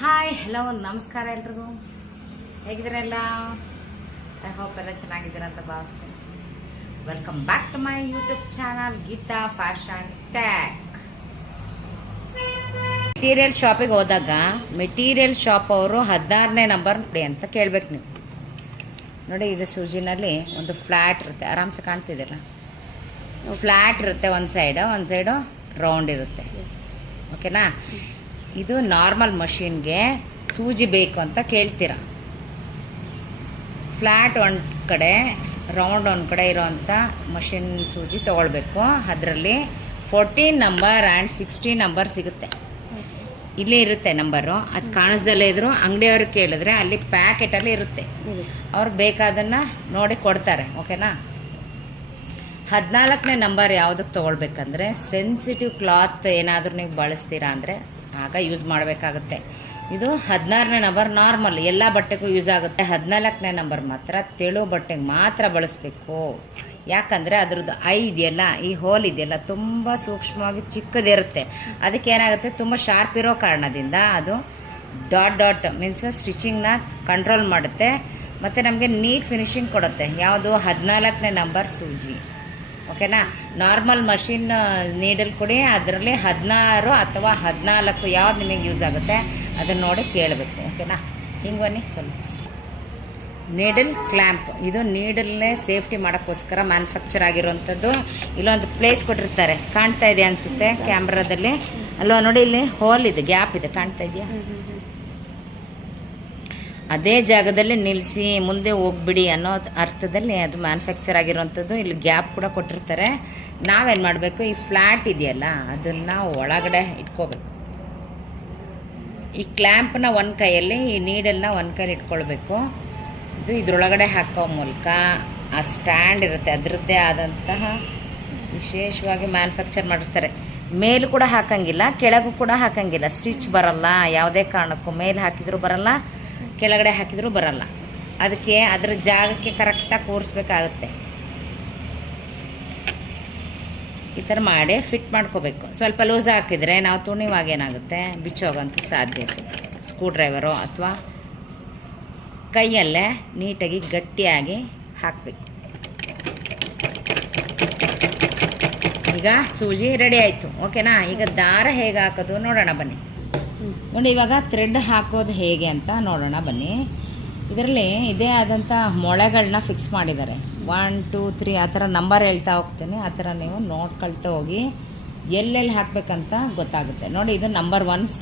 Hi hello ನಮಸ್ಕಾರ ಎಲ್ರಿಗೂ. ಹೇಗಿದ್ದೀರೆಲ್ಲ? I hope ಎಲ್ಲ ಚೆನ್ನಾಗಿದ್ದೀರ ಅಂತ ಭಾವಿಸ್ತೀನಿ. Welcome back to my YouTube channel Geetha fashion tag. Material ಶಾಪಿಗೆ ಹೋದಾಗ ಮೆಟೀರಿಯಲ್ ಶಾಪ್ ಅವರು 16ನೇ ನಂಬರ್ ನೋಡಿ ಅಂತ ಕೇಳ್ಬೇಕು ನೀವು. ನೋಡಿ, ಇದು ಸೂಜಿನಲ್ಲಿ ಒಂದು ಫ್ಲಾಟ್ ಇರುತ್ತೆ, ಆರಾಮ್ಸೆ ಕಾಣ್ತಿದ್ದೀರ. ಫ್ಲಾಟ್ ಇರುತ್ತೆ, ಒಂದು ಸೈಡು ರೌಂಡ್ ಇರುತ್ತೆ. ಓಕೆನಾ? ಇದು ನಾರ್ಮಲ್ ಮಷೀನ್ಗೆ ಸೂಜಿ ಬೇಕು ಅಂತ ಕೇಳ್ತೀರ. ಫ್ಲಾಟ್ ಒಂದು ಕಡೆ, ರೌಂಡ್ ಒಂದು ಕಡೆ ಇರೋವಂಥ ಮಷಿನ್ ಸೂಜಿ ತೊಗೊಳ್ಬೇಕು. ಅದರಲ್ಲಿ 14 ನಂಬರ್ ಆ್ಯಂಡ್ 16 ನಂಬರ್ ಸಿಗುತ್ತೆ. ಇಲ್ಲೇ ಇರುತ್ತೆ ನಂಬರು. ಅದು ಕಾಣಿಸ್ದಲ್ಲೇ ಇದ್ರು ಅಂಗಡಿಯವ್ರಿಗೆ ಕೇಳಿದ್ರೆ ಅಲ್ಲಿ ಪ್ಯಾಕೆಟಲ್ಲಿ ಇರುತ್ತೆ. ಅವ್ರು ಬೇಕಾದನ್ನು ನೋಡಿ ಕೊಡ್ತಾರೆ. ಓಕೆನಾ? 14ನೇ ನಂಬರ್ ಯಾವುದಕ್ಕೆ ತೊಗೊಳ್ಬೇಕಂದ್ರೆ, ಸೆನ್ಸಿಟಿವ್ ಕ್ಲಾತ್ ಏನಾದರೂ ನೀವು ಬಳಸ್ತೀರಾ ಅಂದರೆ ಆಗ ಯೂಸ್ ಮಾಡಬೇಕಾಗುತ್ತೆ. ಇದು 16ನೇ ನಂಬರ್ ನಾರ್ಮಲ್ ಎಲ್ಲ ಬಟ್ಟೆಗೂ ಯೂಸ್ ಆಗುತ್ತೆ. 14ನೇ ನಂಬರ್ ಮಾತ್ರ ತೆಳು ಬಟ್ಟೆಗೆ ಮಾತ್ರ ಬಳಸಬೇಕು. ಯಾಕಂದರೆ ಅದ್ರದ್ದು ಇದೆಯಲ್ಲ, ಈ ಹೋಲ್ ಇದೆಯಲ್ಲ, ತುಂಬ ಸೂಕ್ಷ್ಮವಾಗಿ ಚಿಕ್ಕದಿರುತ್ತೆ. ಅದಕ್ಕೆ ಏನಾಗುತ್ತೆ, ತುಂಬ ಶಾರ್ಪ್ ಇರೋ ಕಾರಣದಿಂದ ಅದು ಡಾಟ್ ಮೀನ್ಸ್ ಸ್ಟಿಚಿಂಗ್ನ ಕಂಟ್ರೋಲ್ ಮಾಡುತ್ತೆ ಮತ್ತು ನಮಗೆ ನೀಟ್ ಫಿನಿಶಿಂಗ್ ಕೊಡುತ್ತೆ. ಯಾವುದು? 14ನೇ ನಂಬರ್ ಸೂಜಿ. ಓಕೆನಾ? ನಾರ್ಮಲ್ ಮಷಿನ್ ನೀಡಲ್ ಕೊಡಿ, ಅದರಲ್ಲಿ 16 ಅಥವಾ 14 ಯಾವ್ದು ನಿಮಗೆ ಯೂಸ್ ಆಗುತ್ತೆ ಅದನ್ನು ನೋಡಿ ಕೇಳಬೇಕು. ಓಕೆನಾ? ಹಿಂಗೆ ಬನ್ನಿ ಸ್ವಲ್ಪ. ನೀಡಲ್ ಕ್ಲ್ಯಾಂಪ್, ಇದು ನೀಡಲ್ನೇ ಸೇಫ್ಟಿ ಮಾಡೋಕ್ಕೋಸ್ಕರ ಮ್ಯಾನುಫ್ಯಾಕ್ಚರ್ ಆಗಿರೋವಂಥದ್ದು. ಇಲ್ಲೊಂದು ಪ್ಲೇಸ್ ಕೊಟ್ಟಿರ್ತಾರೆ, ಕಾಣ್ತಾ ಇದೆ ಅನಿಸುತ್ತೆ ಕ್ಯಾಮ್ರಾದಲ್ಲಿ. ಅಲ್ಲೋ ನೋಡಿ, ಇಲ್ಲಿ ಹೋಲ್ ಇದೆ, ಗ್ಯಾಪ್ ಇದೆ, ಕಾಣ್ತಾ ಇದೆಯಾ? ಅದೇ ಜಾಗದಲ್ಲಿ ನಿಲ್ಲಿಸಿ ಮುಂದೆ ಹೋಗ್ಬಿಡಿ ಅನ್ನೋ ಅರ್ಥದಲ್ಲಿ ಅದು ಮ್ಯಾನುಫ್ಯಾಕ್ಚರ್ ಆಗಿರೋವಂಥದ್ದು. ಇಲ್ಲಿ ಗ್ಯಾಪ್ ಕೂಡ ಕೊಟ್ಟಿರ್ತಾರೆ. ನಾವೇನು ಮಾಡಬೇಕು, ಈ ಫ್ಲ್ಯಾಟ್ ಇದೆಯಲ್ಲ ಅದನ್ನು ಒಳಗಡೆ ಇಟ್ಕೋಬೇಕು. ಈ ಕ್ಲ್ಯಾಂಪ್ನ ಒಂದು ಕೈಯಲ್ಲಿ, ಈ ನೀಡಲ್ನ ಒಂದು ಕೈಯಲ್ಲಿ ಇಟ್ಕೊಳ್ಬೇಕು. ಇದು ಇದ್ರೊಳಗಡೆ ಹಾಕೋ ಮೂಲಕ ಆ ಸ್ಟ್ಯಾಂಡ್ ಇರುತ್ತೆ, ಅದರದ್ದೇ ಆದಂತಹ ವಿಶೇಷವಾಗಿ ಮ್ಯಾನುಫ್ಯಾಕ್ಚರ್ ಮಾಡಿರ್ತಾರೆ. ಮೇಲೂ ಕೂಡ ಹಾಕಂಗಿಲ್ಲ, ಕೆಳಗೂ ಕೂಡ ಹಾಕಂಗಿಲ್ಲ. ಸ್ಟಿಚ್ ಬರಲ್ಲ, ಯಾವುದೇ ಕಾರಣಕ್ಕೂ ಮೇಲೆ ಹಾಕಿದರೂ ಬರಲ್ಲ, ಕೆಳಗಡೆ ಹಾಕಿದರೂ ಬರಲ್ಲ. ಅದಕ್ಕೆ ಅದರ ಜಾಗಕ್ಕೆ ಕರೆಕ್ಟಾಗಿ ಕೂರಿಸ್ಬೇಕಾಗುತ್ತೆ. ಈ ಥರ ಮಾಡಿ ಫಿಟ್ ಮಾಡ್ಕೋಬೇಕು. ಸ್ವಲ್ಪ ಲೂಸ್ ಹಾಕಿದರೆ ನಾವು ತುಣಿವಾಗ ಏನಾಗುತ್ತೆ, ಬಿಚ್ಚೋಗೋಂಥ ಸಾಧ್ಯತೆ. ಸ್ಕ್ರೂ ಡ್ರೈವರು ಅಥವಾ ಕೈಯಲ್ಲೇ ನೀಟಾಗಿ ಗಟ್ಟಿಯಾಗಿ ಹಾಕಬೇಕು. ಈಗ ಸೂಜಿ ರೆಡಿ ಆಯಿತು. ಓಕೆನಾ? ಈಗ ದಾರ ಹೇಗೆ ಹಾಕೋದು ನೋಡೋಣ ಬನ್ನಿ. ನೋಡಿ, ಇವಾಗ ಥ್ರೆಡ್ ಹಾಕೋದು ಹೇಗೆ ಅಂತ ನೋಡೋಣ ಬನ್ನಿ. ಇದರಲ್ಲಿ ಇದೇ ಆದಂಥ ಮೊಳೆಗಳನ್ನ ಫಿಕ್ಸ್ ಮಾಡಿದ್ದಾರೆ. 1 2 3 ಆ ಥರ ನಂಬರ್ ಹೇಳ್ತಾ ಹೋಗ್ತೀನಿ. ಆ ಥರ ನೀವು ನೋಡ್ಕೊಳ್ತಾ ಹೋಗಿ ಎಲ್ಲೆಲ್ಲಿ ಹಾಕಬೇಕಂತ ಗೊತ್ತಾಗುತ್ತೆ. ನೋಡಿ, ಇದು ನಂಬರ್ 1